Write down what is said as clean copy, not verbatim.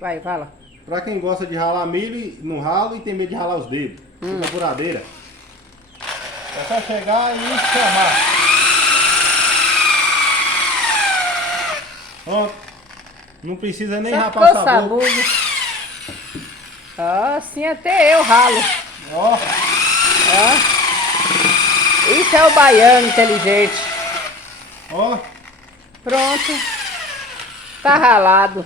Vai, fala. Pra quem gosta de ralar milho no ralo e tem medo de ralar os dedos, fica furadeira. É só chegar e chamar. Pronto. Não precisa nem Só rapar o ficou sabor. sabugo. Ó, assim até eu ralo. Ó, Ó. Isso é o baiano inteligente. ó. Pronto. Tá ralado.